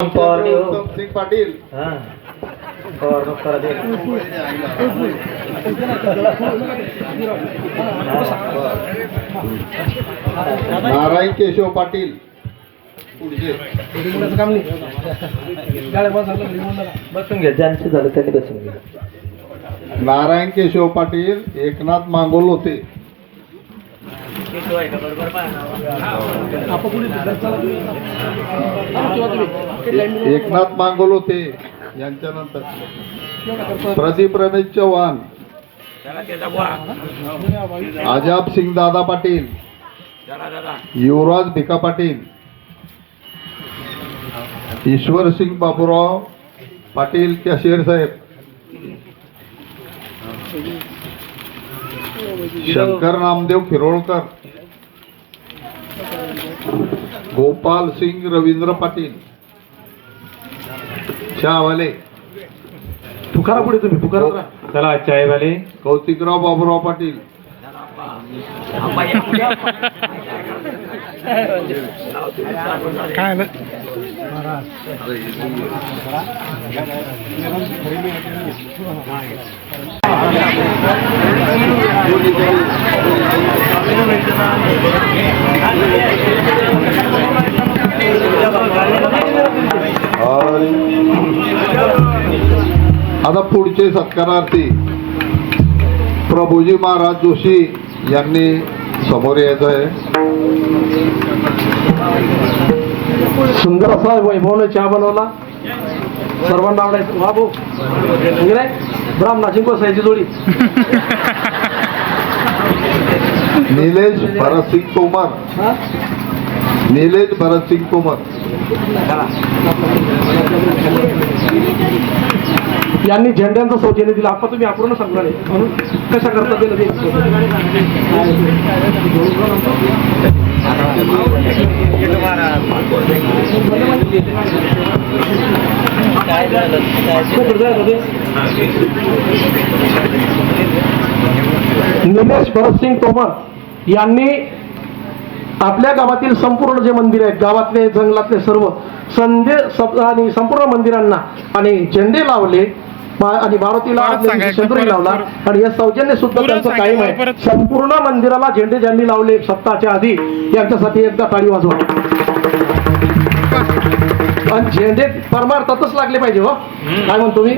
सिंग पाटील नारायण केशव पाटील. बसून घ्या ज्यांचं झालं त्यांनी बसून घ्या. नारायण केशव पाटील एकनाथ मांगोल होते. एकनाथ मांगोल होते यांच्यानंतर. प्रदीप रमेश चव्हाण. आजाब सिंग दादा पाटील. युवराज भिका पाटील. ईश्वर सिंग बाबूराव पाटील कॅशियर साहेब. शंकर नामदेव खिरोळकर. गोपाल सिंग रवींद्र पाटील. चहावाले पुकारा पुढे तुम्ही पुकारा चला चायवाले. कौतिकराव बाबूराव पाटील. काय ना? आता पुढचे सत्कारार्थी प्रभूजी महाराज जोशी यांनी समोर यायचं आहे. सुंदर असा वैभवने चहा बनवला. सर्वांना आवडायचं. वा भाऊ इंग्रज ब्राह्मणाची बसायची जोडी. निलेश भरतसिंग तोमर? निलेश भरतसिंग तोमर. यांनी झेंड्यांचं सौजन्य दिलं. आपण तुम्ही आपण सांगणार आहे. म्हणून कशा करता? दिलं? निलेश भरतसिंग तोमर. यांनी आपल्या गावातील संपूर्ण जे मंदिर आहेत गावातले जंगलातले सर्व संधे सप- आणि संपूर्ण मंदिरांना आणि झेंडे लावले आणि मारुतीला लावला आणि हे सौजन्य सुद्धा त्यांचं कायम आहे. संपूर्ण मंदिराला झेंडे ज्यांनी लावले सप्ताहाच्या आधी यांच्यासाठी एकदा टाळी वाजवा. आणि झेंडे परमार्थातच लागले पाहिजे हो. काय म्हणतो मी?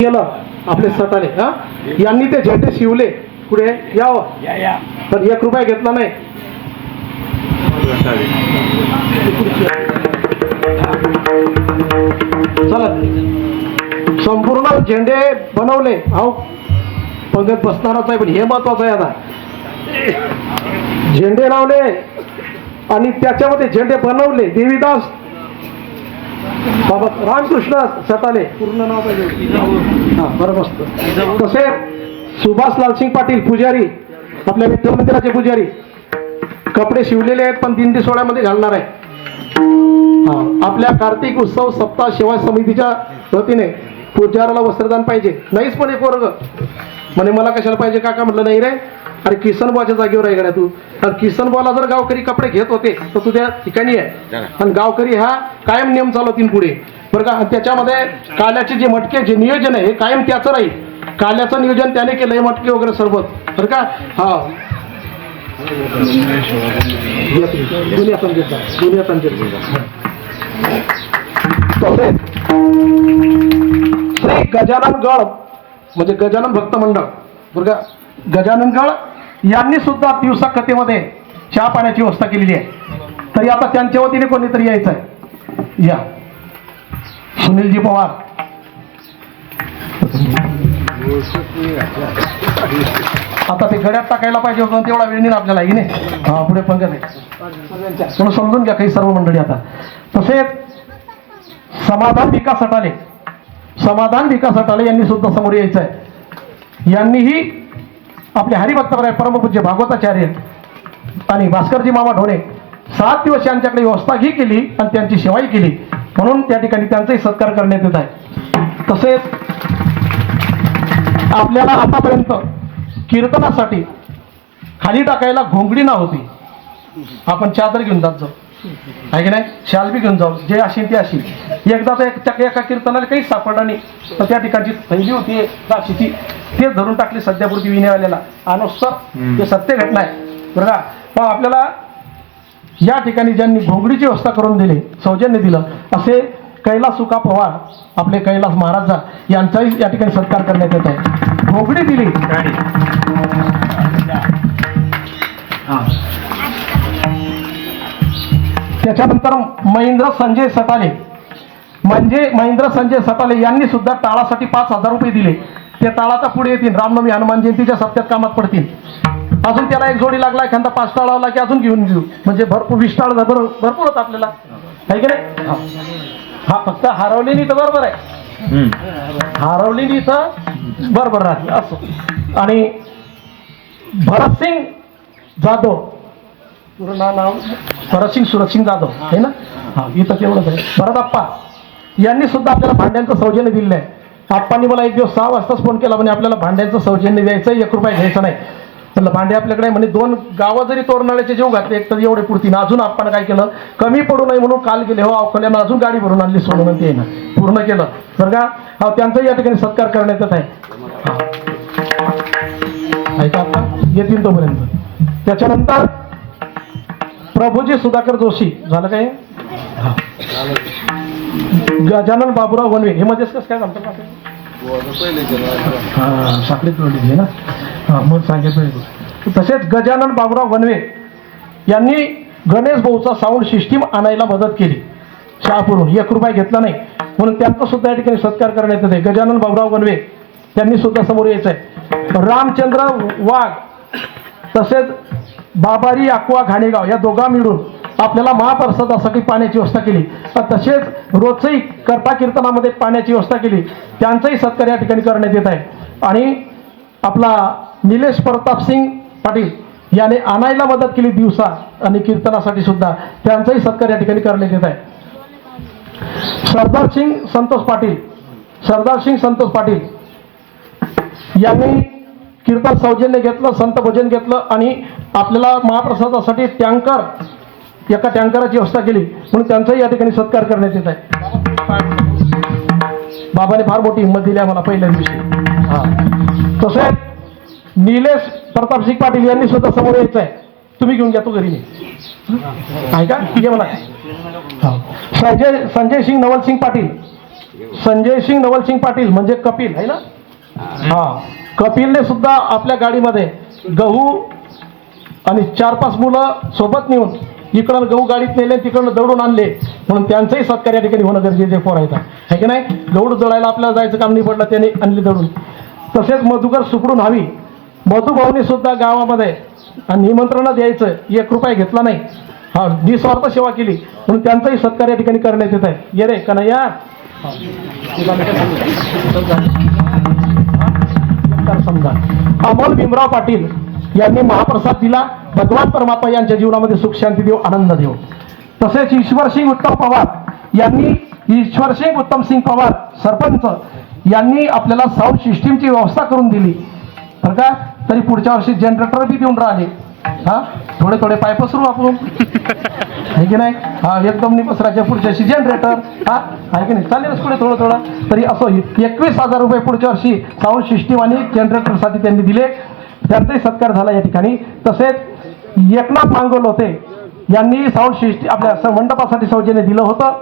केलं आपले सटाने हा? यांनी ते झेंडे शिवले. पुढे यावं. पण एक रुपया घेतला नाही. चला. संपूर्ण झेंडे बनवले. अहो पंगत बसणारच आहे पण हे महत्वाचं आहे आता. झेंडे लावले आणि त्याच्यामध्ये झेंडे बनवले. देवीदास बाबा रामकृष्ण सटाले पूर्ण नाव पाहिजे. हा बरं मस्त. तसे सुभाष लालसिंग पाटील पुजारी आपल्या विठ्ठल मंदिराचे पुजारी. कपडे शिवलेले आहेत पण दिंडी सोहळ्यामध्ये घालणार आहे. हा आपल्या कार्तिक उत्सव सप्ताह सेवा समितीच्या वतीने पुजाराला वस्त्रदान पाहिजे. नाहीच पण एक वर्ग म्हणे मला कशाला पाहिजे काका? म्हटलं नाही रे. अरे किसन बुवाच्या जागेवर आहे गड्या तू. आणि किसन बुवाला जर गावकरी कपडे घेत होते तर तू त्या ठिकाणी आहे. आणि गावकरी हा कायम नियम चालवतील पुढे. बरं का? त्याच्यामध्ये काल्याचे जे मटके जे नियोजन आहे हे कायम त्याचं राहील. काल्याचं नियोजन त्याने केलंय मटके वगैरे सरबत. बरं का? हा. दुनिया समजेल दुनिया श्री गजानन गड म्हणजे गजानन भक्त मंडळ बरं का? गजानन गड यांनी सुद्धा दिवसा कथेमध्ये चहा पाण्याची व्यवस्था केलेली आहे. तरी आता त्यांच्या वतीने कोणीतरी यायचं आहे या. सुनीलजी पवार. आता ते गड्यात टाकायला पाहिजे होतं तेवढा वेळ नाही आपल्याला की नाही. हा पुढे पंकज आहे थोडं समजून घ्या काही सर्व मंडळी आता. तसेच समाधान विकास अटाले. समाधान विकास अटाले यांनी सुद्धा समोर यायचं आहे यांनीही आपले हरिभक्तपराय परमपूज्य भागवताचार्य आणि भास्करजी मामा ढोणे सात दिवस यांच्याकडे व्यवस्था ही केली आणि त्यांची सेवाही केली. म्हणून त्या ठिकाणी त्यांचाही सत्कार करण्यात येत आहे. तसेच आपल्याला आतापर्यंत कीर्तनासाठी खाली टाकायला घोंगडी ना होती. आपण चादर घेऊन जात जाऊ. आहे की नाही? शाल बी घेऊन जाऊ. जे असेल ते असेल. एकदा तर एक कीर्तनाला काहीच सापडलं नाही. तर त्या ठिकाणची थैली होती द्राक्षीची ते धरून टाकली सध्यापुरती विनेवाल्याला अनुसार ते सत्य घटना आहे. बरं का? मग आपल्याला या ठिकाणी ज्यांनी भोगडीची व्यवस्था करून दिली सौजन्य दिलं असे कैलास सुका पवार आपले कैलास महाराज यांचाही या ठिकाणी सत्कार करण्यात येत. आहे भोगडी दिली. त्याच्यानंतर महेंद्र संजय सताले म्हणजे महेंद्र संजय सताले यांनी सुद्धा टाळासाठी पाच हजार रुपये दिले. ते टाळाचा पुढे येतील. रामनवमी हनुमान जयंतीच्या सत्यात कामात पडतील. अजून त्याला एक जोडी लागला एखादा पाच टाळ की अजून घेऊन घेऊ म्हणजे भरपूर वीस टाळ भरपूर भरपूर होत आपल्याला. आहे की नाही? हा. फक्त हरवलेली तर बरोबर आहे. हरवलेली तर बरोबर राहते असं. आणि भरतसिंग जाधव. पूर्ण नाव? भरतसिंग सुरतसिंग जाधव आहे ना? हा इथं तेवढंच आहे. भरतप्पा यांनी सुद्धा आपल्याला भांड्यांचं सौजन्य दिलेलं आहे. आप्पांनी मला एक दिवस सहा वाजताच फोन केला म्हणे आपल्याला भांड्यांचं सौजन्य द्यायचं एक रुपया घ्यायचा नाही. म्हणलं भांडे आपल्याकडे म्हणे दोन गावं जरी तोरणाळ्याचे जेव घातले एक तर एवढे पुरतील अजून आपण काय केलं? कमी पडू नये म्हणून काल गेले. हो अवकल्यानं अजून गाडी भरून आणली सोडून. ते पूर्ण केलं. बरं का? हा त्यांचाही या ठिकाणी सत्कार करण्यात येत आहे ऐका आता येतील तोपर्यंत. त्याच्यानंतर प्रभूजी सुधाकर जोशी. झालं काय गजानन बाबुराव वनवे. हे मध्येच कसं काय जमतं का? हा साखळीत ना? हा मग सांगितलं तसेच गजानन बाबुराव वनवे यांनी गणेश भाऊचा साऊंड सिस्टीम आणायला मदत केली. शहापूरून एक रुपया घेतला नाही. म्हणून त्यांचा सुद्धा या ठिकाणी सत्कार करण्यात येते गजानन बाबुराव वनवे त्यांनी सुद्धा समोर यायचं आहे रामचंद्र वाघ तसेच बाबारी अक्वा घाणेगाव या दोघा मिळून आपल्याला महाप्रसादासाठी पाण्याची व्यवस्था केली. तसेच रोजही करता कीर्तनामध्ये पाण्याची व्यवस्था केली. त्यांचाही सत्कार या ठिकाणी करण्यात येत आहे. आणि आपला निलेश प्रताप सिंग पाटील याने आणायला मदत केली दिवसा आणि कीर्तनासाठी सुद्धा. त्यांचाही सत्कार या ठिकाणी करण्यात येत आहे. सरदार सिंग संतोष पाटील सरदार सिंग संतोष पाटील यांनी कीर्तन सौजन्य घेतलं संत भोजन घेतलं आणि आपल्याला महाप्रसादासाठी टँकर एका टँकराची व्यवस्था केली. म्हणून त्यांचाही या ठिकाणी सत्कार करण्यात येत आहे. बाबाने फार मोठी हिंमत दिली आम्हाला पहिल्या दिवशी हा तसेच निलेश प्रतापसिंग पाटील यांनी सुद्धा समोर यायचं आहे. तुम्ही घेऊन घ्या तो घरी नाही. आहे का? ये मला हा. संजय संजय सिंग नवल सिंग पाटील. संजय सिंग नवल सिंग पाटील म्हणजे कपिल आहे ना? हा. कपिलने सुद्धा आपल्या गाडीमध्ये गहू आणि चार पाच मुलं सोबत नेऊन इकडं गहू गाडीत नेले तिकडनं दौडून आणले. म्हणून त्यांचाही सत्कार या ठिकाणी होणं गरजेचे पोरायचा आहे की नाही? गौड जोडायला आपल्याला जायचं काम नाही पडलं त्याने आणले दडून तसेच मधुकर सुकडून हवी. मधुभाऊनी सुद्धा गावामध्ये निमंत्रणं द्यायचं एक रुपया घेतला नाही. हा निस्वार्थ सेवा केली. म्हणून त्यांचाही सत्कार या ठिकाणी करण्यात येत आहे. ये रे कन्हैया. समजा. अमोल भीमराव पाटील यांनी महाप्रसाद दिला. भगवान परमात्मा यांच्या जीवनामध्ये सुख शांती देव आनंद देव. तसेच ईश्वर सिंग उत्तम पवार यांनी ईश्वरसिंग उत्तम सिंग पवार सरपंच यांनी आपल्याला साऊंड सिस्टीमची व्यवस्था करून दिली. बरं का? तरी पुढच्या वर्षी जनरेटर बी देऊन राहिले. हा? थोडे थोडे पाय पसरू आपण. आहे की नाही? हा एकदम नाही पसरायच्या पुढच्या वर्षी जनरेटर हा आहे की नाही? चालेल पुढे थोडं थोडं. तरी असं एकवीस हजार रुपये पुढच्या वर्षी साऊंड सिस्टीम आणि जनरेटरसाठी त्यांनी दिले. त्यांचाही सत्कार झाला या ठिकाणी. तसेच एकनाथ मांगोल होते. यांनी साऊंड सिस्टी आपल्या मंडपासाठी सौजन्य दिलं होतं.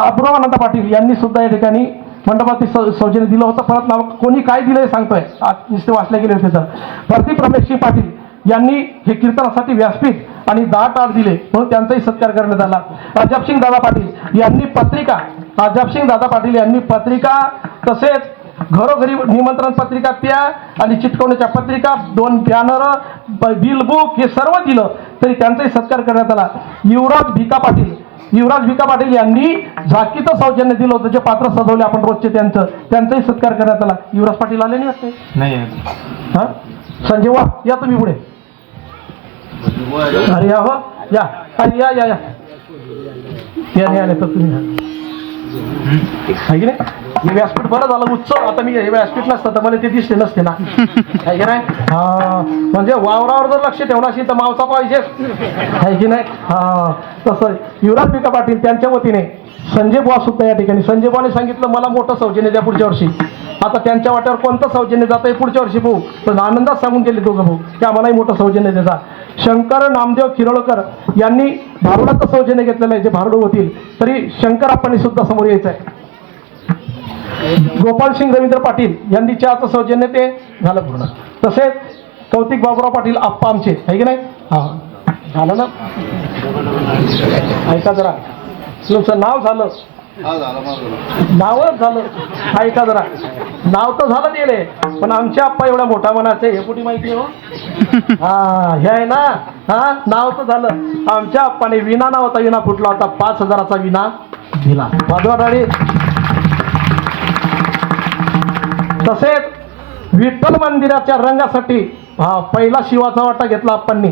अपूर्वानंद पाटील यांनी सुद्धा या ठिकाणी मंडपातील सौ- सौजन्य दिलं होतं. परत नाव कोणी काय दिलं हे सांगतोय. आज नुसते वाचले गेले होते तर. प्रदीप रमेशसिंह पाटील यांनी हे कीर्तनासाठी व्यासपीठ आणि दहा टाळ दिले. म्हणून त्यांचाही सत्कार करण्यात आला. अजबसिंग दादा पाटील यांनी पत्रिका अजबसिंग दादा पाटील यांनी पत्रिका तसेच घरोघरी निमंत्रण पत्रिका त्या आणि चिटकवण्याच्या पत्रिका दोन बॅनर बिल बुक हे सर्व दिलं तरी त्यांचाही सत्कार करण्यात आला. युवराज भिका पाटील. युवराज भिका पाटील यांनी झाकीचं सौजन्य दिलं होतं जे पात्र सजवले आपण रोजचे त्यांचं. त्यांचाही सत्कार करण्यात आला. युवराज पाटील आले नाही असते नाही. हा? संजय वा या तुम्ही पुढे. अरे या हो. या या. या या या. तुम्ही या. आहे की नाही? हे व्यासपीठ बरं झालं उत्सव. आता मी हे व्यासपीठ नसतं तर मला ते दिसले नसते ना. आहे की नाही? म्हणजे वावरावर जर लक्ष ठेवणं असेल तर मावसा पाहिजे. आहे की नाही? तसं युवराज पिका पाटील त्यांच्या वतीने संजय बुवा सुद्धा या ठिकाणी. संजय बुवाने सांगितलं मला मोठं सौजन्य द्या पुढच्या वर्षी. आता त्यांच्या वाट्यावर कोणतं सौजन्य जात आहे पुढच्या वर्षी भाऊ पण आनंदात सांगून गेले दोघं भाऊ की आम्हालाही मोठं सौजन्य देता शंकर नामदेव किरळकर यांनी भारुडाचं सौजन्य घेतलेलं आहे जे भारुड होतील. तरी शंकर आपण सुद्धा समोर यायचं आहे. गोपाल सिंग रवींद्र पाटील यांनी चहाचं सौजन्य ते झालं पूर्ण. तसेच कौतिक बाबुराव पाटील आप्पा आमचे. आहे की नाही? हा. झालं ना? ऐका जरा. तुमचं नाव झालं. नावच झालं ऐका जरा. नाव तर झालं गेले पण आमच्या आप्पा एवढा मोठा मनाचे हे कुठे माहिती हो? हा हे आहे ना? हा नाव तर झालं. आमच्या आप्पाने विना नावाचा विना फुटला होता पाच हजाराचा विना दिला. टाळी तसेच विठ्ठल मंदिराच्या रंगासाठी हा पहिला शिवाचा वाटा घेतला आप्पांनी.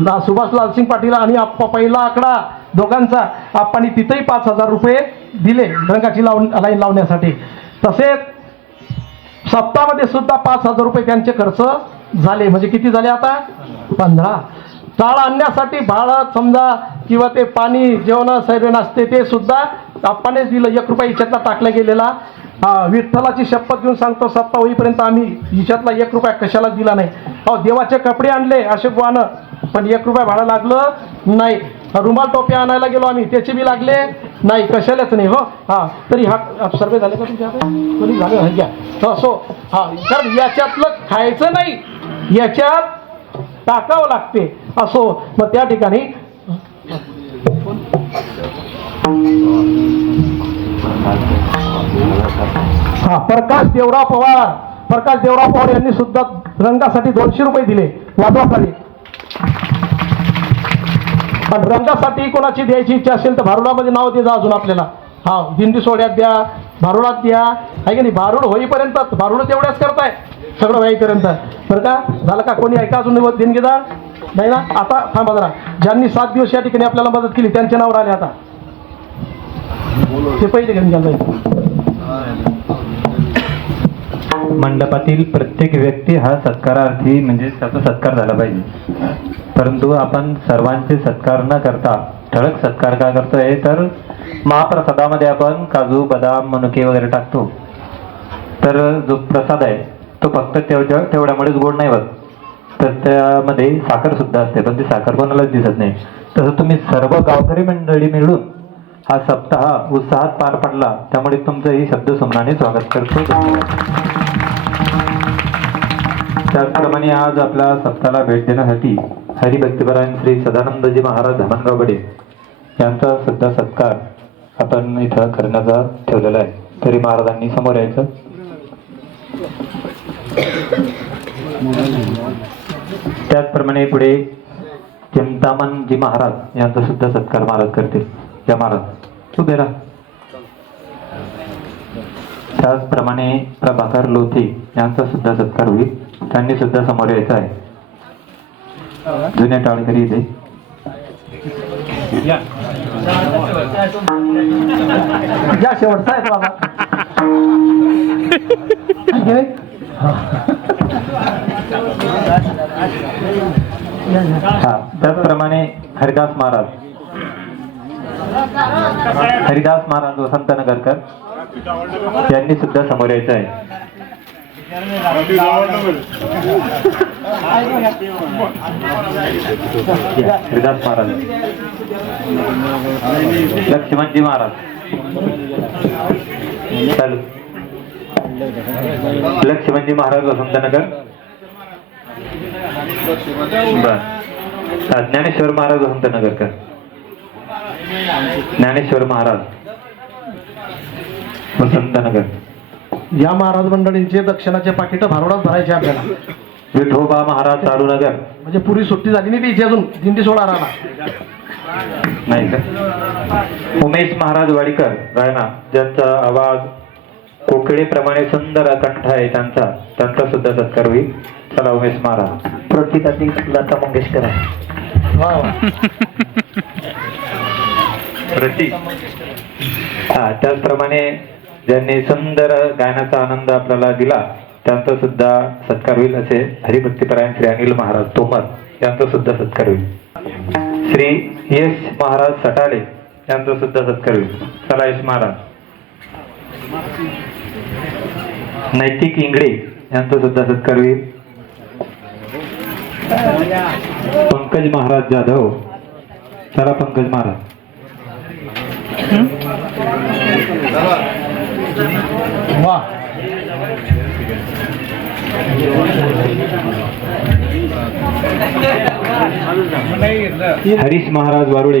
ला- सुभाष लालसिंग पाटील आणि आप्पा पहिला आकडा. दोघांचा. आप्पांनी तिथेही पाच हजार रुपये दिले रंगाची लावून लाईन लावण्यासाठी. तसेच सप्ताहामध्ये सुद्धा पाच हजार रुपये त्यांचे खर्च झाले. म्हणजे किती झाले आता? पंधरा. चाळ आणण्यासाठी भाडं समजा किंवा ते पाणी जेवण सैरण असते ते सुद्धा आप्पानेच दिलं. एक रुपया हिच्यातला टाकला गेलेला. विठ्ठलाची शपथ घेऊन सांगतो सप्ता होईपर्यंत आम्ही हिच्यातला एक रुपया कशाला दिला नाही. अहो देवाचे कपडे आणले अशोक बुवानं पण एक रुपया भाडं लागलं नाही. रुमाल टोपे आणायला गेलो आम्ही. त्याचे बी लागले. नाही कशालाच नाही हो. हा तरी हा सर्वे झाले का तुमच्याकडे झाले घ्या. असो हा कारण याच्यातलं खायचं नाही. याच्यात टाकावं लागते. असो मग त्या ठिकाणी हा प्रकाश देवराव पवार. प्रकाश देवराव पवार यांनी सुद्धा रंगासाठी दोनशे रुपये दिले. वादवाखाली पण रंगासाठी कोणाची द्यायची इच्छा असेल तर भारुडामध्ये नाव दे जा अजून आपल्याला. हा दिंडी सोड्यात द्या भारुडात द्या. आहे की नाही? भारुड होईपर्यंत भारुड तेवढ्याच करताय. सगळं व्हाईपर्यंत बरं का? झालं का? कोणी ऐका अजून देणगीदार? नाही ना? आता थांबा जरा. ज्यांनी सात दिवस या ठिकाणी आपल्याला मदत केली त्यांचे नाव राहिले आता. ते पहिले घेऊन गेलं. मंडपातील प्रत्येक व्यक्ती हा सत्कारार्थी म्हणजे त्याचा सत्कार झाला पाहिजे. परंतु आपण सर्वांचे सत्कार न करता ठळक सत्कार का करतोय? तर महाप्रसादामध्ये आपण काजू बदाम मनुके वगैरे टाकतो. तर जो प्रसाद आहे तो फक्त तेवढ्या तेवढ्यामुळेच गोड नाही होत. तर त्यामध्ये साखर सुद्धा असते पण ती साखर कोणालाच दिसत नाही. तसं तुम्ही सर्व गावकरी मंडळी मिळून हा सप्ताह उत्साहात पार पडला त्यामुळे तुमचं ही शब्द सुमनाने स्वागत करतो. त्याचप्रमाणे आज आपल्या संताला भेट देण्यासाठी हरिभक्तीपरायण श्री सदानंदजी महाराज धमनगाव बडे यांचा सध्या सत्कार आपण इथं करण्याचा ठेवलेला आहे. तरी महाराजांनी समोर यायचं. त्याचप्रमाणे पुढे चिंतामणजी महाराज यांचा सुद्धा सत्कार महाराज करतील. या महाराज उभे राहा त्याचप्रमाणे प्रभाकर लोथे यांचा सुद्धा सत्कार होईल. त्यांनी सुद्धा समोर यायचं आहे. जुन्या टाळकरी इथे या. शेवटचा आहे बाबा? हा. हा त्याचप्रमाणे हरिदास महाराज. हरिदास महाराज वसंत नगरकर यांनी सुद्धा समोर यायचं आहे. या, महाराज लक्ष्मणजी महाराज. चालू. लक्ष्मणजी महाराज वसंतनगर. बर. ज्ञानेश्वर महाराज वसंतनगरकर ज्ञानेश्वर महाराज. वसंतनगर. या महाराज मंडळींचे दक्षिणाचे पाकिट भारोडात भरायचे आपल्याला. विठोबा महाराज चालूनगर म्हणजे पुरी सुट्टी झाली नाही ती इथे अजून. दिंडी सोडा राहणार नाही का? उमेश महाराज वाडीकर रायना ज्यांचा आवाज कोकिळेप्रमाणे सुंदर कंठ आहे त्यांचा त्यांचा सुद्धा सत्कार होईल. चला उमेश महाराज. प्रतिकातील लता मंगेशकर आहे. वा वा. प्रति हा त्याचप्रमाणे ज्यांनी सुंदर गायनाचा आनंद आपल्याला दिला त्यांचा सुद्धा सत्कार होईल असे हरिभक्तीपरायण श्री अनिल महाराज तोमर यांचा सुद्धा सत्कार होईल. श्री यश महाराज सटाले यांचा सुद्धा सत्कार होईल. चला यश महाराज. नैतिक इंगडे यांचा सुद्धा सत्कार होईल. पंकज महाराज जाधव. चला पंकज महाराज. वा. हरीश महाराज वारुळे.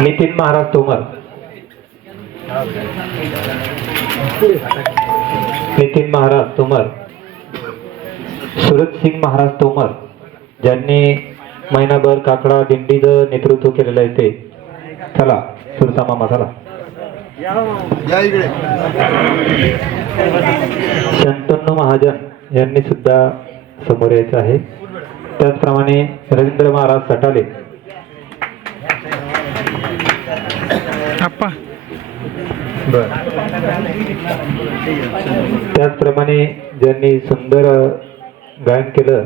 नितीन महाराज तोमर. नितीन महाराज तोमर. सुरत सिंग महाराज तोमर. ज्यांनी महिनाभर काकडा दिंडीचं नेतृत्व केलेलं आहे ते. चला सुरता मामा चला. या इकडे. शंतनू महाजन यांनी सुद्धा समोर यायचं आहे. त्याचप्रमाणे रवींद्र महाराज सटाले. आप्पा त्याचप्रमाणे ज्यांनी सुंदर गायन केलं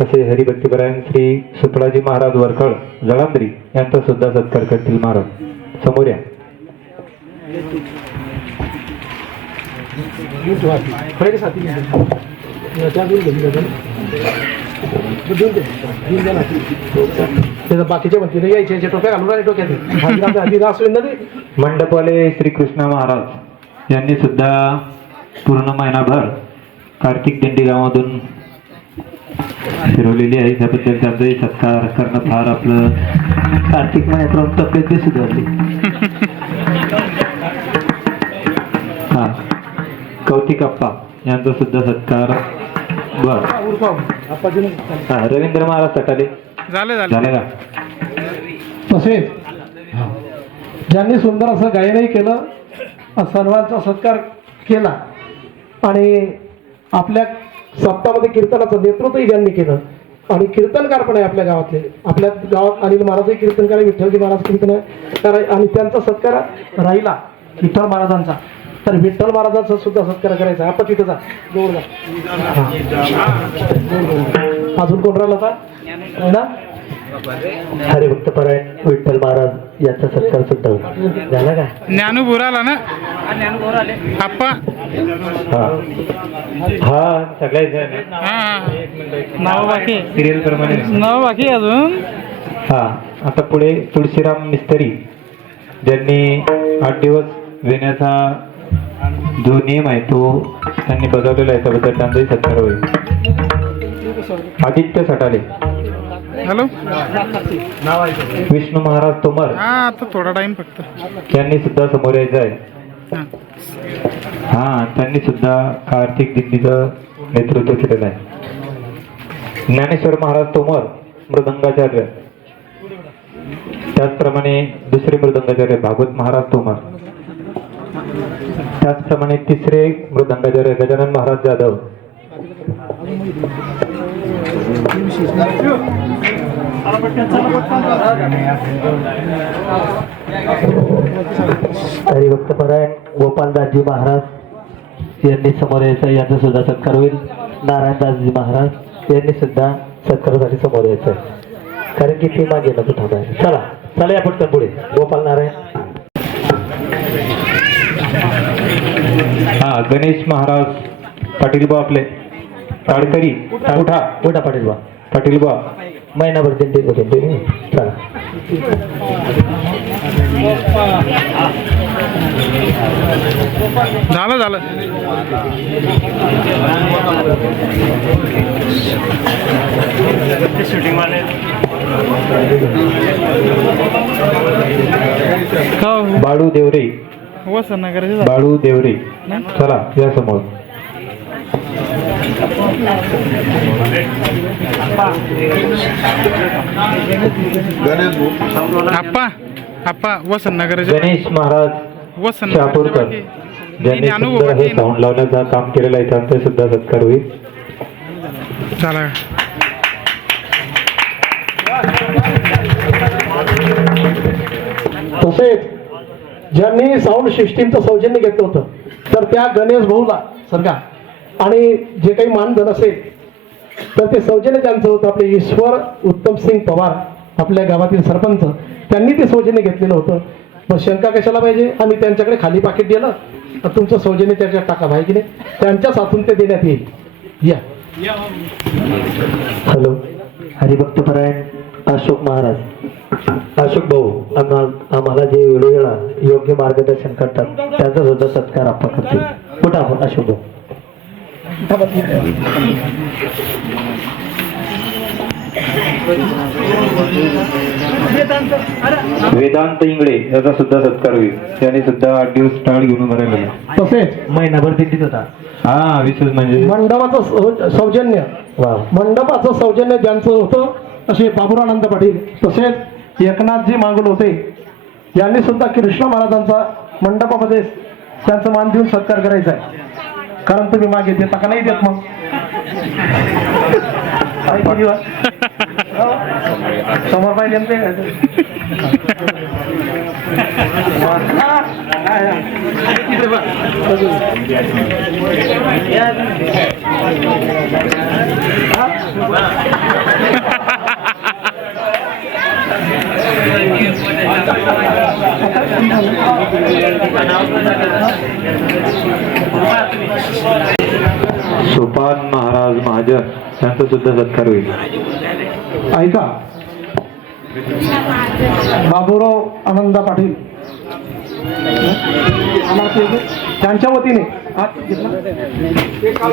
असे हरिभक्तीपरायण श्री सुफळाजी महाराज वरकळ जळांद्री यांचा सुद्धा सत्कार करतील महाराज समोर या पहिले साथी घेऊन दे. त्या दोन घेऊन दे. दोन दे. दोन द्या ना. त्याचं बाकीचे म्हणते "नाही, यायचे घालून मंडपवाले श्री कृष्णा महाराज यांनी सुद्धा पूर्ण महिनाभर कार्तिक दिंडी गावामधून फिरवलेली आहे. त्याबद्दल त्यांचाही सत्कार करणं फार आपलं कार्तिक महिन्यात तब्येत सुधारली. हा. कौतिक अप्पा यांचा सुद्धा सत्कार. बर. हा रवींद्र महाराज झालं झालं. झाले का? तसेच ज्यांनी सुंदर असं गायनही केलं सर्वांचा सत्कार केला आणि आपल्या सप्तामध्ये कीर्तनाचं नेतृत्वही ज्यांनी केलं. आणि कीर्तनकार पण आहे आपल्या गावातले. आपल्या गावात अनिल महाराजही कीर्तनकार आहे विठ्ठलजी महाराज कीर्तन आहे. आणि त्यांचा सत्कार राहिला विठ्ठल महाराजांचा. तर विठ्ठल महाराजांचा सुद्धा सत्कार करायचा आपण तिथं जा. जा अजून कोण राहिला का आहे ना हरिभक्तपरायण विठ्ठल महाराज यांचा सत्कार सुद्धा झाला का ज्ञानू बुराला ना? आप्पा? हा. हा सगळ्याच नाव बाकी? सिरियल प्रमाणे नाव बाकी अजून? हा आता पुढे तुळशीराम मिस्त्री ज्यांनी आठ दिवस देण्याचा जो नियम आहे तो त्यांनी बजावलेला आहे त्याबद्दल त्यांचाही सत्कार होईल. आदित्य सटाले. हॅलो? विष्णू महाराज तोमर. हा आता थोडा टाइम फक्त. यांनी सुद्धा समोर यायचं आहे. हा. त्यांनी सुद्धा कार्तिक दिंडीचं नेतृत्व केलेलं आहे. ज्ञानेश्वर महाराज तोमर मृदंगाचार्य. त्याचप्रमाणे दुसरे मृदंगाचार्य भागवत महाराज तोमर. त्याचप्रमाणे तिसरे मृदंगाचार्य गजानन महाराज जाधव. हरिभक्तपरायण गोपालदासजी महाराज यांनी समोर यायचं यांचा सुद्धा सत्कार होईल. नारायणदासजी महाराज यांनी सुद्धा सत्कारासाठी समोर यायचं. आहे. कारण की ते मागे नको थांबाय चला चला या पटकन पुढे. गोपाल नारायण. हा गणेश महाराज पाटील बा आपले ताडकरी उठा उठा पाटील बा पाटील बा महिनाभर दिंडी होते ते चला. झालं झालं. का बाळू देवरे. बाळू देवरे. चला या समोर. आप्पा आप्पा वसन नगराचे गणेश महाराज वसन शापूरकर ज्यांनी ज्ञानू सुंदर हे बाकी साऊंड लावण्याचं काम केलेलं आहे त्यांचा सुद्धा सत्कार होईल. चला. तसेच ज्यांनी साऊंड सिस्टीमचं सौजन्य घेतलं होतं तर त्या गणेश भाऊला सरका आणि जे काही मानधन असेल तर ते सौजन्य त्यांचं होतं आपले ईश्वर उत्तम सिंग पवार आपल्या गावातील सरपंच त्यांनी ते सौजन्य घेतलेलं होतं. मग शंका कशाला पाहिजे? आम्ही त्यांच्याकडे खाली पाकिट दिलं तर तुमचं सौजन्य त्याच्यात टाका भाई की नाही. त्यांच्याच हातून ते देण्यात येईल. या. हॅलो. हरिभक्तपरायण अशोक महाराज. अशोक भाऊ आम्हाला जे वेळोवेळा योग्य मार्गदर्शन करतात त्यांचा सुद्धा सत्कार आपण करतो कुठं आपण अशोक भाऊ? वेदांत इंगळे याचा सुद्धा सत्कार होईल. त्याने सुद्धा आठ दिवस टाळ घेऊन उभा राहिलेला तसेच महिनाभर दिल्लीत होता. हा विशेष म्हणजे. मंडपाचं सौ- सौजन्य. वा मंडपाचं सौजन्य ज्यांचं होतं असे बाबुरानंद पाटील. तसेच एकनाथजी मांगुल होते. यांनी सुद्धा कृष्ण महाराजांचा मंडपामध्ये त्यांचा मान देऊन सत्कार करायचा आहे. कारण तुम्ही मागे देता का नाही देत मग काय किती वा? हो? समोर पाहिजे ना ते हा, काय, हा. इकडे बघ. सोपान महाराज महाजन यांचा सुद्धा सत्कार होईल. ऐका. बाबूराव आनंदा पाटील. त्यांच्या वतीने.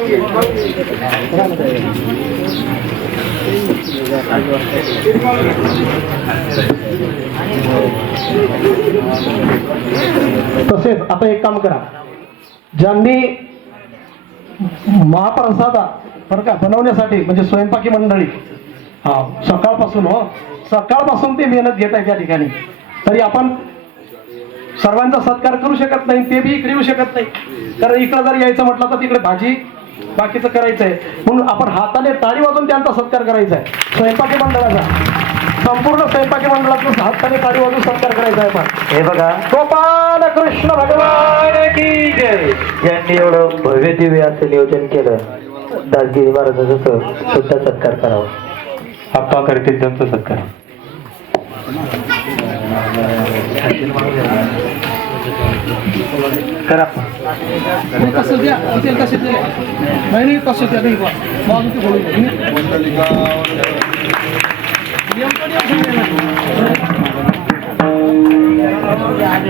घेतला? तसेच आता एक काम करा. ज्यांनी महाप्रसादा बरं का बनवण्यासाठी म्हणजे स्वयंपाकी मंडळी हा सकाळपासून हो सकाळपासून ते मेहनत घेत आहे त्या ठिकाणी. तरी आपण सर्वांचा सत्कार करू शकत नाही ते बी इकडे येऊ शकत नाही. कारण इकडं जर यायचं म्हटलं तर तिकडे भाजी बाकीचं करायचं आहे म्हणून आपण हाताने टाळी वाजून त्यांचा सत्कार करायचा आहे स्वयंपाकी मंडळाचा. संपूर्ण स्वयंपाकी मंडळातून हाताने टाळी वाजून सत्कार करायचा आहे आपण. हे बघा. गोपाल कृष्ण भगवान की जय. यांनी एवढं भव्य दिव्य असं नियोजन केलं. दासगिरी महाराजाचं सुद्धा सत्कार करावा. आप्पा करतील त्यांचा सत्कार. करा.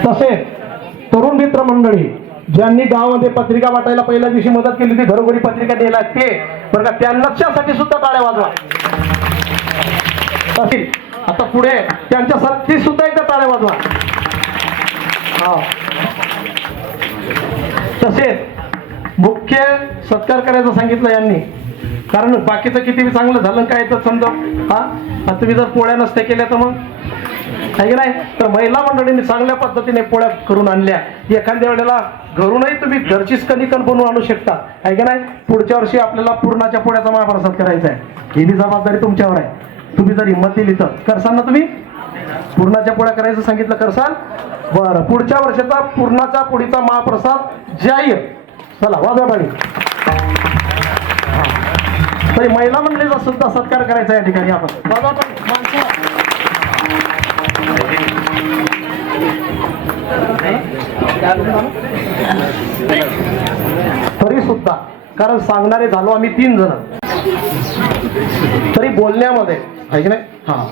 तसेच तरुण मित्र मंडळी ज्यांनी गावामध्ये पत्रिका वाटायला पहिल्या दिवशी मदत केली होती घरोघरी पत्रिका द्यायला ते बरं का त्यांच्यासाठी सुद्धा टाळ्या वाजवा. तसेच आता पुढे त्यांच्यासाठी सुद्धा एकदा टाळ्या वाजवा. तसेच मुख्य सत्कार करायचं सांगितलं यांनी. कारण बाकीचं किती चांगलं झालं काय तर समजा हा? आता तुम्ही जर पोळ्या नसत्या केल्या तर मग? आहे की नाही? तर महिला मंडळींनी चांगल्या पद्धतीने पोळ्या करून आणल्या. एखाद्या वेळेला घरूनही तुम्ही घरचीच कणिकण बनवून आणू शकता. आहे की नाही? पुढच्या वर्षी आपल्याला पूर्णाच्या पोळ्याचा महाप्रसाद करायचा आहे. ही जबाबदारी तुमच्यावर आहे. तुम्ही जर हिंमत दिली तर. करसाल ना तुम्ही? पूर्णाच्या पोळ्या करायचं सांगितलं करसाल बरं पुढच्या वर्षाचा पूर्णाचा पुढीचा महाप्रसाद जाहीर. चला वाजवा पाणी तरी महिला मंडळीचा सुद्धा सत्कार करायचा या ठिकाणी आपण. वाजवा तरी सुद्धा कारण सांगणारे झालो आम्ही तीन जण. तरी बोलण्यामध्ये आहे की नाही हा.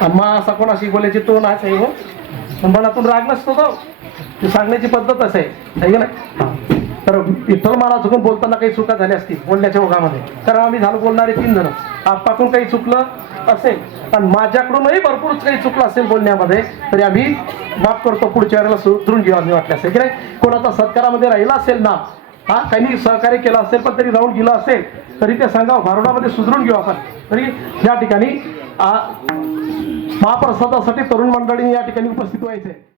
अम्मा मग असा कोणाशी बोलायची तो नाच आहे हो. मनातून राग नसतो तो. ती सांगण्याची पद्धतच आहे. आहे की नाही? तर इतर मला चुकून बोलताना काही चुका झाल्या असतील बोलण्याच्या ओघामध्ये. कारण आम्ही झालो बोलणारे तीन जण. आपाकडून काही चुकलं असेल आणि माझ्याकडूनही भरपूर काही चुकलं असेल बोलण्यामध्ये तरी आम्ही माफ करतो पुढच्या वेळेला सुधरून घेऊ आम्ही वाटलं असेल. की नाही? कोणाचा सत्कारामध्ये राहिला असेल ना? हा काही सहकार्य केलं असेल पण तरी राहून गेलं असेल तरी ते सांगा भारुडामध्ये सुधरून घेऊ आपण. तरी या ठिकाणी महाप्रसादासाठी तरुण मंडळींनी या ठिकाणी उपस्थित व्हायचे